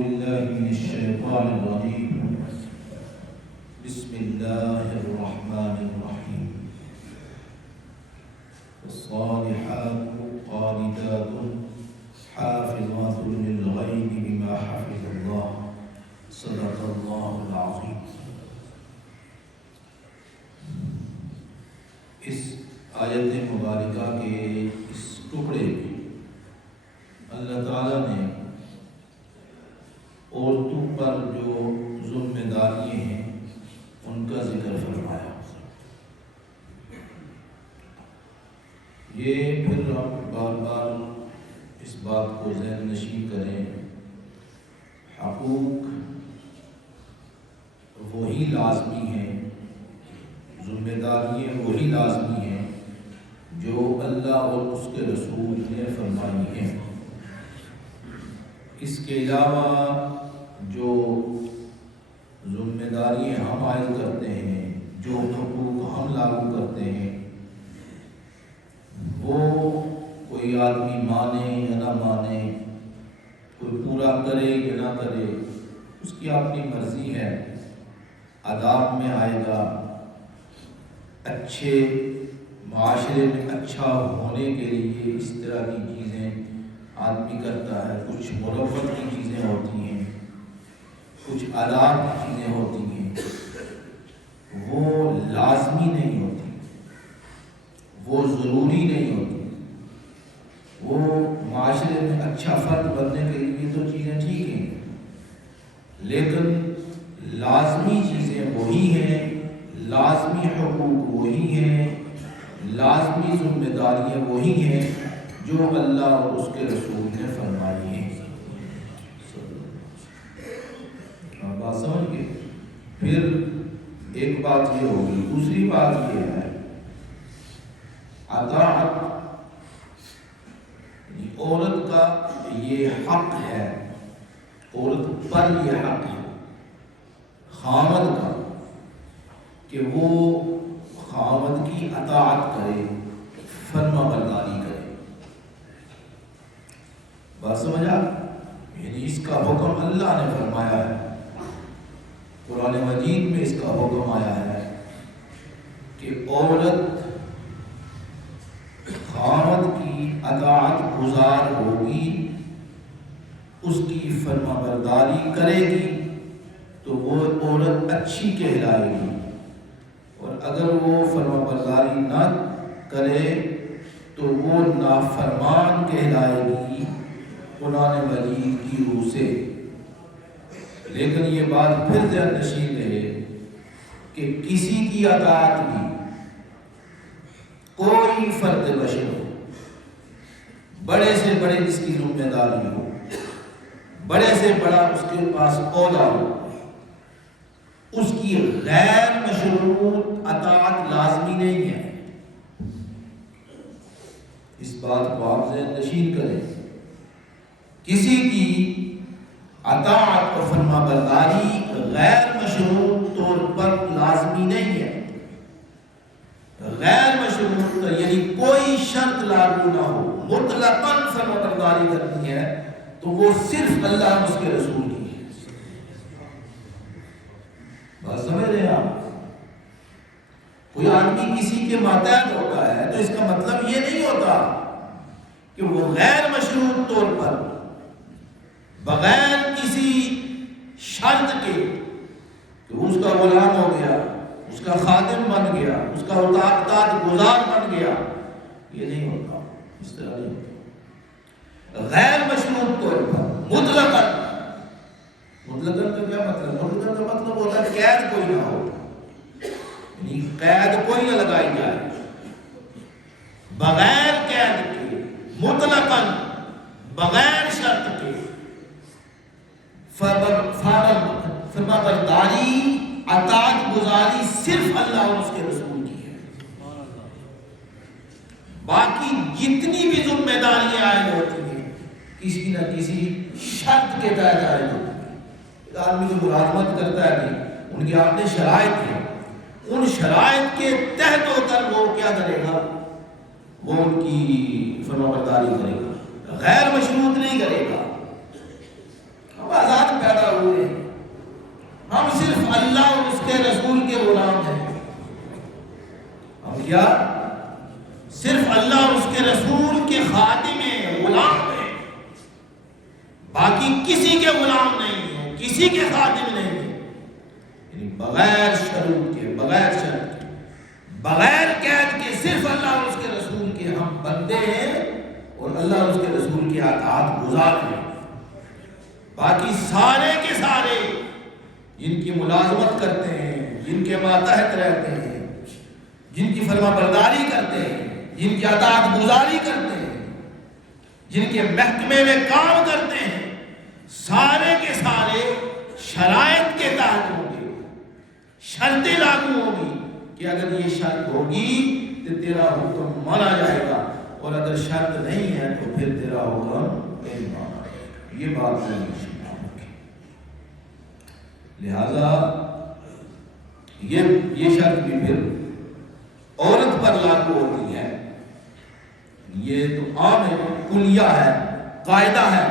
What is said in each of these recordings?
بالله من الشيطان الرجيم. بسم الله الرحمن الرحيم. والصالحات قانتات حافظات للغيب بما حفظ الله. صدق الله العظيم. اس آیت مبارکہ کے اس ٹکڑے میں اللہ تعالیٰ نے عورتوں پر جو ذمہ داریاں ہیں ان کا ذکر فرمایا. یہ پھر ہم بار بار اس بات کو ذہن نشین کریں، حقوق وہی لازمی ہیں، ذمہ داریاں وہی لازمی ہیں جو اللہ اور اس کے رسول نے فرمائی ہیں. اس کے علاوہ جو ذمہ داریاں ہم عائد کرتے ہیں، جو حقوق ہم لاگو کرتے ہیں، وہ کوئی آدمی مانے یا نہ مانے، کوئی پورا کرے یا نہ کرے، اس کی اپنی مرضی ہے. آداب میں آئے گا، اچھے معاشرے میں اچھا ہونے کے لیے اس طرح کی چیزیں آدمی کرتا ہے. کچھ مروت کی چیزیں ہوتی ہیں، کچھ آداب کی چیزیں ہوتی ہیں، وہ لازمی نہیں ہوتی، وہ ضروری نہیں ہوتی. وہ معاشرے میں اچھا فرد بننے کے لیے تو چیزیں ٹھیک ہیں، لیکن لازمی چیزیں وہی ہیں، لازمی حقوق وہی ہیں، لازمی ذمہ داریاں وہی ہیں جو اللہ اور اس کے رسول نے فرمائی ہیں. بات سمجھ گئے؟ پھر ایک بات یہ ہوگی. دوسری بات یہ ہے اطاعت. عورت کا یہ حق ہے، عورت پر یہ حق ہے خاوند کا کہ وہ خاوند کی اطاعت کرے، فرما برداری کرے. بات سمجھا؟ یعنی اس کا حکم اللہ نے فرمایا ہے، قرآن مجید میں اس کا حکم آیا ہے کہ عورت خاوند کی اطاعت گزار ہوگی، اس کی فرما برداری کرے گی تو وہ عورت اچھی کہلائے گی، اور اگر وہ فرما برداری نہ کرے تو وہ نافرمان کہلائے گی قرآن مجید کی روح سے. لیکن یہ بات پھر ذہن نشین رہے کہ کسی کی اطاعت بھی، کوئی فرد بشر ہو، بڑے سے بڑے جس کی ذمہ داری ہو، بڑے سے بڑا اس کے پاس عہدہ ہو، اس کی غیر مشروط اطاعت لازمی نہیں ہے. اس بات کو آپ ذہن نشین کریں. کسی کی اطاعت اور فرما برداری غیر مشروط طور پر لازمی نہیں ہے. غیر مشروط یعنی کوئی شرط لاگو نہ ہو، مطلقاً فرما برداری کرنی ہے تو وہ صرف اللہ اور اس کے رسول کی ہے. بات سمجھ رہے ہیں آپ؟ کوئی آدمی کسی کے ماتحت ہوتا ہے تو اس کا مطلب یہ نہیں ہوتا کہ وہ غیر مشروط طور پر بغیر کسی شرط کے کہ اس کا غلام ہو گیا، اس کا خادم بن گیا، اس کا اطاعت گزار بن گیا، یہ نہیں ہوتا. اس طرح نہیں ہوتا. غیر مشروط طور پر مطلقاً کا کیا مطلب؟ مطلقاً کا مطلب ہوتا ہے قید کوئی نہ ہو، یعنی قید کوئی نہ لگائی جائے، بغیر قید کے، مطلقاً بغیر شرط کے فرما برداری، اطاعت گزاری صرف اللہ اور اس کے رسول کی ہے. باقی جتنی بھی ذمہ داریاں عائد ہوتی ہیں کسی نہ کسی شرط کے تحت عائد ہوتی ہیں. آدمی کو ملازمت کرتا ہے نہیں، ان کی اپنے شرائط ہیں، ان شرائط کے تحت ہو کر وہ کیا کرے گا؟ وہ ان کی فرما برداری کرے گا، غیر مشروط نہیں کرے گا. اب آزاد صرف اللہ اور اس کے رسول کے غلام ہیں. ہم کیا صرف اللہ اور اس کے رسول کے خادم ہیں، غلام ہیں، باقی کسی کے غلام نہیں ہیں، کسی کے خادم نہیں ہیں. یعنی بغیر شروط کے، بغیر شرط کے، بغیر قید کے صرف اللہ اور اس کے رسول کے ہم بندے ہیں اور اللہ اور اس کے رسول کی اطاعت گزار ہیں. باقی سارے کے سارے جن کی ملازمت کرتے ہیں، جن کے ماتحت رہتے ہیں، جن کی فرما برداری کرتے ہیں، جن کی اطاعت گزاری کرتے ہیں، جن کے محکمے میں کام کرتے ہیں، سارے کے سارے شرائط کے تحت ہوں گے. شرطیں لاگو ہوگی کہ اگر یہ شرط ہوگی تو تیرا حکم مانا جائے گا، اور اگر شرط نہیں ہے تو پھر تیرا حکم نہیں مانا جائے گا. یہ بات ہے. لہذا یہ شرط بھی پھر عورت پر لاگو ہوتی ہے. یہ تو عام ہے، کلیہ ہے، قاعدہ ہے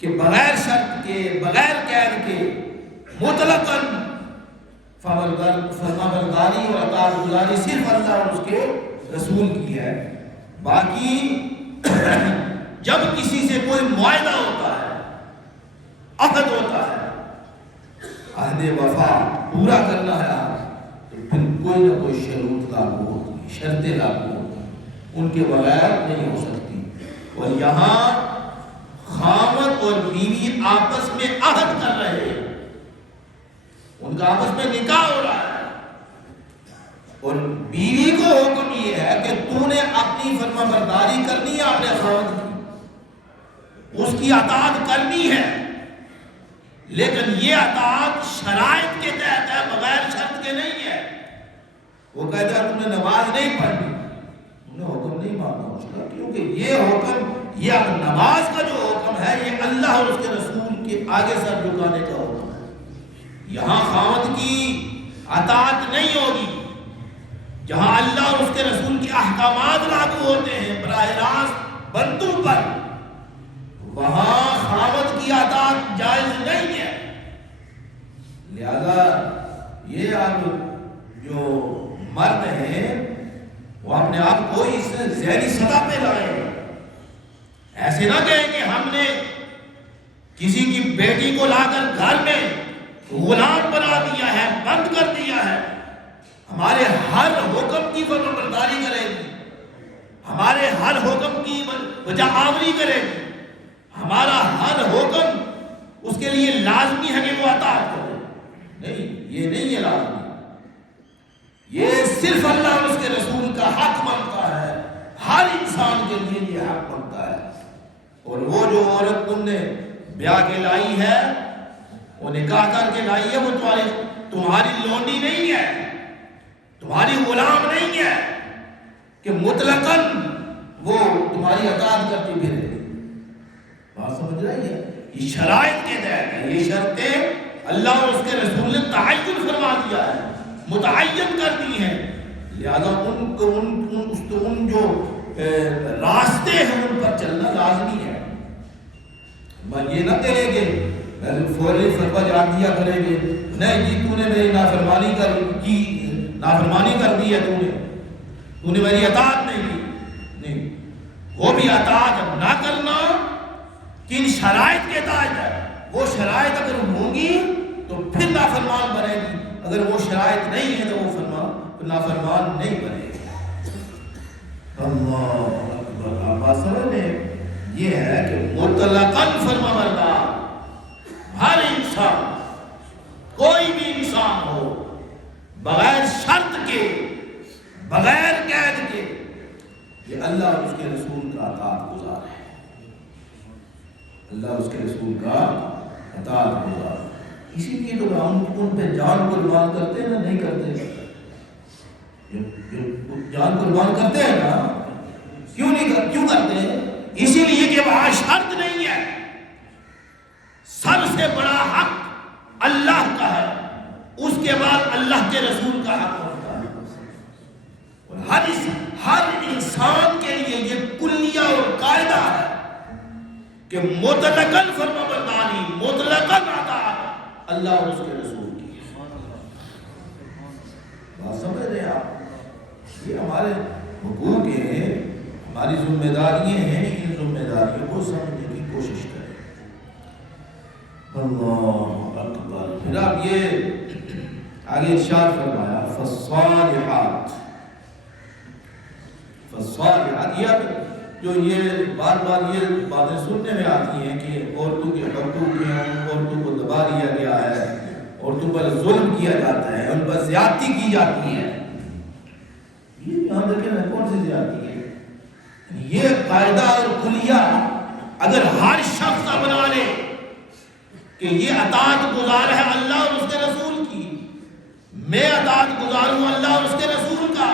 کہ بغیر شرط کے، بغیر قید کے مطلقاً فرما برداری اور اطاعت گزاری صرف اللہ اور اس کے رسول کی ہے. باقی جب کسی سے کوئی معاہدہ ہوتا ہے، عقد ہوتا ہے، عہد وفا پورا کرنا ہے، تو پھر کوئی نہ کوئی شروط لاگو ہوتی ہے، شرطیں لاگو ہوتی ہیں، ان کے بغیر نہیں ہو سکتی. اور یہاں خاوند اور بیوی آپس میں عہد کر رہے ہیں، ان کا آپس میں نکاح ہو رہا ہے، اور بیوی کو حکم یہ ہے کہ تو نے اپنی فرما برداری کرنی ہے، اپنے خاوند کی، اس کی اطاعت کرنی ہے، لیکن یہ اطاعت شرائط کے تحت ہے، بغیر شرط کے نہیں ہے. وہ کہتا ہے تم نے نماز نہیں پڑھنی، تم نے حکم نہیں ماننا اس کا، کیونکہ یہ حکم، یہ نماز کا جو حکم ہے یہ اللہ اور اس کے رسول کے آگے سر جھکانے کا حکم ہے. یہاں خاوند کی اطاعت نہیں ہوگی. جہاں اللہ اور اس کے رسول کے احکامات لاگو ہوتے ہیں براہ راست بندوں پر، وہاں خاوند کی اطاعت جائز نہیں ہے. لہذا یہ آپ جو مرد ہیں وہ اپنے آپ کو اس ذہنی سطح پہ لائیں. ایسے نہ کہیں کہ ہم نے کسی کی بیٹی کو لا کر گھر میں غلام بنا دیا ہے، بند کر دیا ہے، ہمارے ہر حکم کی فرمانبرداری کرے گی، ہمارے ہر حکم کی بجا آوری کرے گی، ہمارا ہر حکم اس کے لیے لازمی ہے کہ وہ اطاعت کرے. نہیں، یہ نہیں ہے لازمی. یہ صرف اللہ اور اس کے رسول کا حق بنتا ہے، ہر انسان کے لیے یہ حق بنتا ہے. اور وہ جو عورت تم نے بیاہ کے لائی ہے، وہ نکاح کر کے لائی ہے، وہ تمہاری لونڈی نہیں ہے، تمہاری غلام نہیں ہے کہ مطلقاً وہ تمہاری اطاعت کرتی پھرے. بات سمجھ رہی ہے؟ یہ شرائط کے تحت ہے. یہ شرطیں اللہ اور اس کے رسول نے تعین فرما دیا ہے، متعین کر دی ہیں. لہذا ان جو راستے ہیں ان پر چلنا لازمی ہے. یہ نہ کہیں گے فوری فتویٰ جان دیا کریں گے، نہیں جی تو نے میری نافرمانی کر دی ہے، تو نے میری اطاعت نہیں کی. نہیں، وہ بھی اطاعت نہ کرنا کن شرائط کے تحت ہے. وہ شرائط اگر ہوں گی تو پھر نافرمان بنے گی، اگر وہ شرائط نہیں ہے تو وہ نافرمان نہیں بنے گی. اللہ اکبر. آپ سمجھ لیں، یہ ہے کہ مطلقاً فرمانبردار ہر انسان، کوئی بھی انسان ہو، بغیر شرط کے، بغیر قید کے، یہ اللہ اور اس کے رسول کا اطاعت گزار ہے. اللہ اور اس کے رسول کا اطاعت گزار. اسی لیے تو ہم ان پہ جان قربان کرتے ہیں نا، نہیں کرتے؟ جان قربان کرتے ہیں نا، کیوں کرتے ہیں؟ اسی لیے کہ وہاں شرط نہیں ہے. سب سے بڑا حق اللہ کا ہے، اس کے بعد اللہ کے رسول کا حق ہوتا ہے. اور ہر انسان کے لیے یہ کلیہ اور قاعدہ ہے کہ مطلقاً فرمانبرداری، مطلقاً اطاعت اللہ اور اس کے رسول کی ہے. بات سمجھ رہے ہیں آپ؟ یہ ہمارے حقوق ہیں، ہماری ذمہ داریاں ہیں، ان ذمہ داریوں کو سمجھنے کی کوشش کریں۔ اللہ اکبر۔ پھر آپ یہ آگے ارشاد فرمایا فالصالحات، فالصالحات، یہ جو یہ بار بار یہ باتیں سننے میں آتی ہیں کہ عورتوں کے حقوق ہیں، عورتوں کو دبا دیا گیا ہے، عورتوں پر ظلم کیا جاتا ہے، ان پر زیادتی کی جاتی ہے۔ یہ یہاں دیکھیں کون سی زیادتی ہے؟ یہ قاعدہ اور کلیہ اگر ہر شخص اپنا لے کہ یہ اطاعت گزار ہے اللہ اور اس کے رسول کی، میں اطاعت گزار ہوں اللہ اور اس کے رسول کا،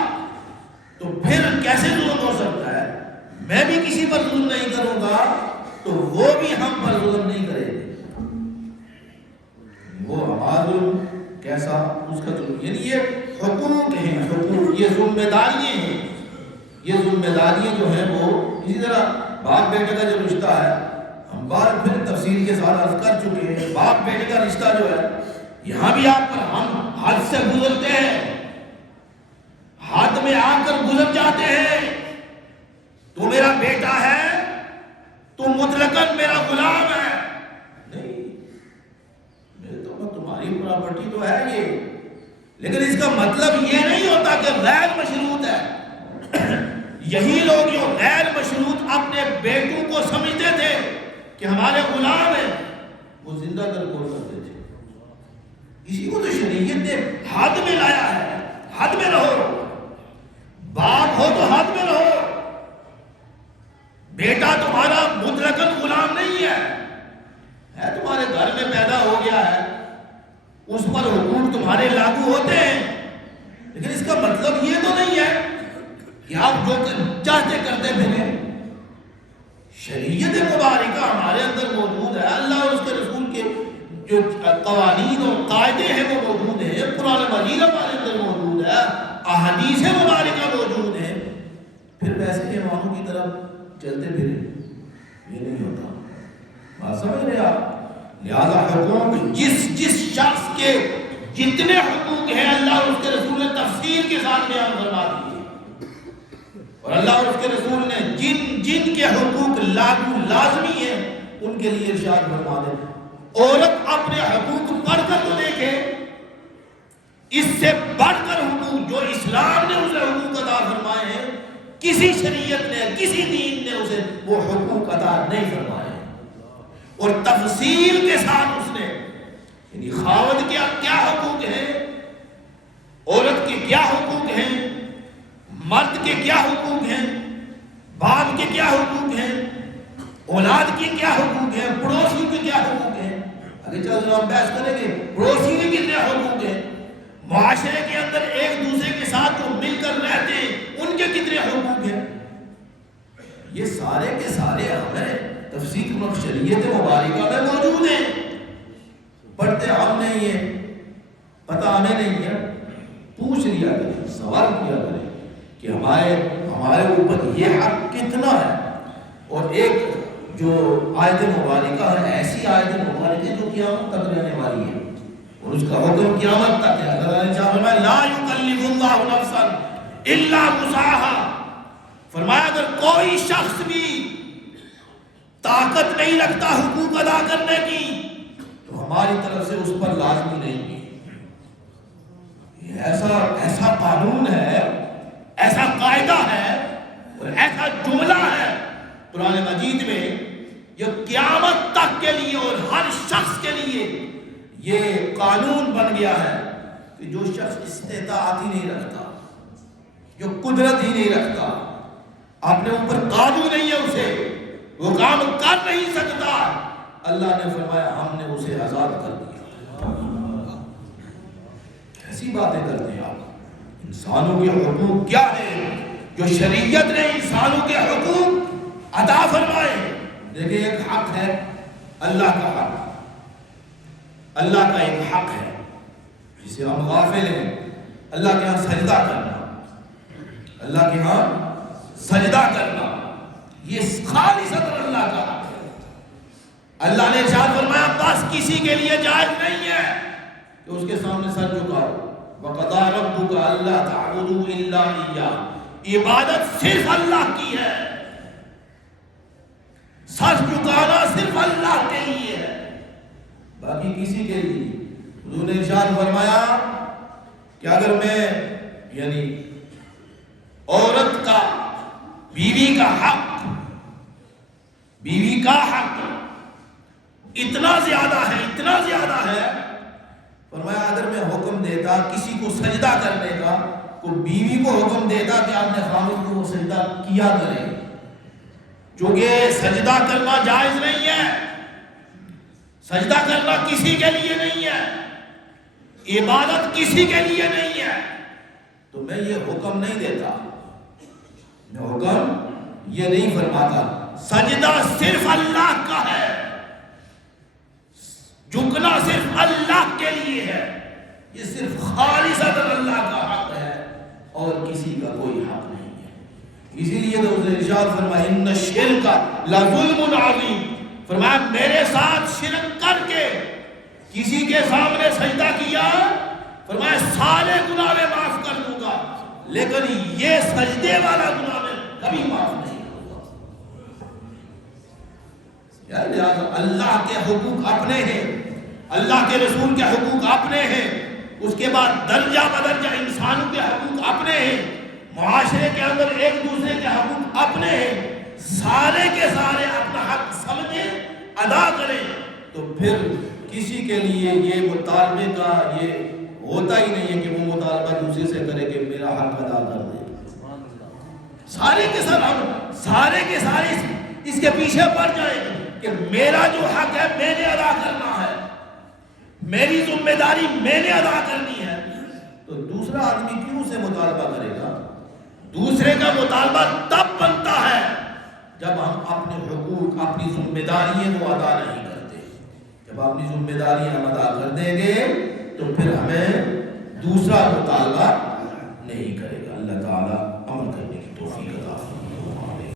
تو پھر کیسے ظلم ہو سکتا ہے؟ میں بھی کسی پر ظلم نہیں کروں گا تو وہ بھی ہم پر ظلم نہیں کریں گے۔ وہ ہمارا ظلم کیسا، اس کا ظلم، یعنی یہ حقوق ہیں، حقوق، یہ ذمہ داریاں ہیں، یہ ذمہ داریاں جو ہیں وہ اسی طرح باپ بیٹے کا جو رشتہ ہے، ہم بار پھر تفصیل کے ساتھ عرض کر چکے ہیں، باپ بیٹے کا رشتہ جو ہے یہاں بھی آپ پر ہم حد سے گزرتے ہیں، حد میں آ کر گزر جاتے ہیں۔ تو میرا بیٹا ہے، تو مطلقاً میرا غلام ہے، نہیں، تمہاری پراپرٹی تو ہے یہ، لیکن اس کا مطلب یہ نہیں ہوتا کہ غیر مشروط ہے۔ یہی لوگ جو غیر مشروط اپنے بیٹوں کو سمجھتے تھے کہ ہمارے غلام ہیں، وہ زندہ در کو کرتے تھے۔ اسی کو تو شریعت نے حد میں لایا ہے، حد میں رہو، باپ ہو تو حد میں رہو، بیٹا تمہارا مطلقاً غلام نہیں ہے تمہارے گھر میں پیدا ہو گیا ہے، اس پر حقوق تمہارے لاگو ہوتے ہیں، لیکن اس کا مطلب یہ تو نہیں ہے کہ آپ جو چاہتے کرتے پھریں۔ شریعت مبارکہ ہمارے اندر موجود ہے، اللہ اور اس کے رسول کے جو قوانین اور قاعدے ہیں وہ موجود ہیں، قرآن مجید ہمارے اندر موجود ہے، احادیث مبارکہ موجود ہیں، پھر ویسے اماموں کی طرف چلتے پھریں، یہ نہیں ہوتا۔ بات سمجھ رہے آپ؟ لہذا حقوق جس شخص کے جتنے حقوق ہیں اللہ اور اس کے رسول نے تفصیل کے ساتھ بیان فرما دیے، اور اللہ اور اس کے رسول نے جن کے حقوق لاگو لازمی ہیں ان کے لیے ارشاد فرما دے۔ عورت اپنے حقوق پڑھ کر تو دیکھے، اس سے بڑھ کر حقوق جو اسلام نے اسے حقوق عطا فرمائے ہیں، کسی شریعت نے، کسی دین نے اسے وہ حقوق عطا نہیں فرمائے، اور تفصیل کے ساتھ اس نے، یعنی خاوند کے کیا حقوق ہیں، عورت کے کیا حقوق ہیں، مرد کے کیا حقوق ہیں، باپ کے کیا حقوق ہیں، اولاد کے کیا حقوق ہیں، پڑوسی کے کیا حقوق ہیں، آگے چل ہم بحث کریں گے پڑوسی کے کتنے حقوق ہیں، معاشرے کے اندر ایک دوسرے کے ساتھ جو مل کر رہتے ہیں ان کے کتنے حقوق ہیں، یہ سارے کے سارے ہمیں تفصیل شریعت مبارکہ میں موجود ہیں، پڑھتے ہم نہیں ہیں، پتہ ہمیں نہیں ہے، پوچھ لیا کریں، سوال کیا کریں کہ ہمارے اوپر یہ حق کتنا ہے۔ اور ایک جو آیت مبارکہ ہے، ایسی آیت مبارکہ جو قیامت تک رہنے والی ہے، اور اس کا حکم قیامت تک ہے۔ اللہ نے فرمایا لا یکلف اللہ نفسا الا وسعها، فرمایا اگر کوئی شخص بھی طاقت نہیں رکھتا حقوق ادا کرنے کی تو ہماری طرف سے اس پر لازمی نہیں ہے۔ یہ ایسا قانون ہے، ایسا قاعدہ ہے اور ایسا جملہ ہے قرآن مجید میں، جو قیامت تک کے لیے اور ہر شخص کے لیے یہ قانون بن گیا ہے کہ جو شخص استطاعت ہی نہیں رکھتا، جو قدرت ہی نہیں رکھتا، اپنے اوپر قابو نہیں ہے، اسے وہ کام کر نہیں سکتا، اللہ نے فرمایا ہم نے اسے آزاد کر دیا۔ ایسی باتیں کرتے ہیں آپ۔ انسانوں کے حقوق کیا ہیں جو شریعت نے انسانوں کے حقوق عطا فرمائے؟ دیکھیں ایک حق ہے اللہ کا حق، اللہ کا ایک حق ہے جسے ہم غافل ہیں، اللہ کے ہاں سجدہ کرنا، اللہ کے ہاں سجدہ کرنا، یہ خالصتاً اللہ کا حق ہے۔ اللہ نے ارشاد فرمایا بس کسی کے لیے جائز نہیں ہے کہ اس کے سامنے سر جھکاؤ، وَقَضَىٰ رَبُّكَ أَلَّا تَعْبُدُوا إِلَّا إِيَّاهُ، عبادت صرف اللہ کی ہے، سر جھکانا صرف اللہ کے لیے ہے، باقی کسی کے لیے۔ حضور نے ارشاد فرمایا کہ اگر میں یعنی عورت کا، بیوی کا حق اتنا زیادہ ہے، فرمایا اگر میں حکم دیتا کسی کو سجدہ کرنے کا، تو بیوی کو حکم دیتا کہ اپنے خاوند کو وہ سجدہ کیا کرے، چونکہ سجدہ کرنا جائز نہیں ہے، سجدہ کرنا کسی کے لیے نہیں ہے، عبادت کسی کے لیے نہیں ہے، تو میں یہ حکم نہیں دیتا، میں حکم یہ نہیں فرماتا۔ سجدہ صرف اللہ کا ہے، جھکنا صرف اللہ کے لیے ہے، یہ صرف خالصتاً اللہ کا حق ہے اور کسی کا کوئی حق نہیں ہے۔ اسی لیے تو اسے ارشاد فرمایا ان الشرک لظلم عظیم، فرمایا میرے ساتھ شرک کر کے کسی کے سامنے سجدہ کیا، فرمایا سارے گناہ میں معاف کر دوں گا، لیکن یہ سجدے والا گناہ میں کبھی معاف نہیں کروں گا۔ لہذا اللہ کے حقوق اپنے ہیں، اللہ کے رسول کے حقوق اپنے ہیں، اس کے بعد درجہ بدرجہ انسانوں کے حقوق اپنے ہیں، معاشرے کے اندر ایک دوسرے کے حقوق اپنے ہیں، سارے کے سارے اپنا حق سمجھیں، ادا کریں، تو پھر کسی کے لیے یہ مطالبے کا یہ ہوتا ہی نہیں ہے کہ وہ مطالبہ دوسرے سے کرے کہ میرا حق ادا کر دے۔ سارے کے سارے اس کے پیچھے پڑ جائیں گے کہ میرا جو حق ہے میں نے ادا کرنا ہے، میری ذمہ داری میں نے ادا کرنی ہے، تو دوسرا آدمی کیوں سے مطالبہ کرے گا؟ دوسرے کا مطالبہ تب بنتا ہے جب ہم اپنے حقوق، اپنی ذمہ داریاں کو ادا نہیں کرتے۔ جب اپنی ذمہ داریاں ہم ادا کر دیں گے تو پھر ہمیں دوسرا مطالبہ نہیں کرے گا۔ اللہ تعالیٰ عمل کرنے کی توفیق عطا فرمائے۔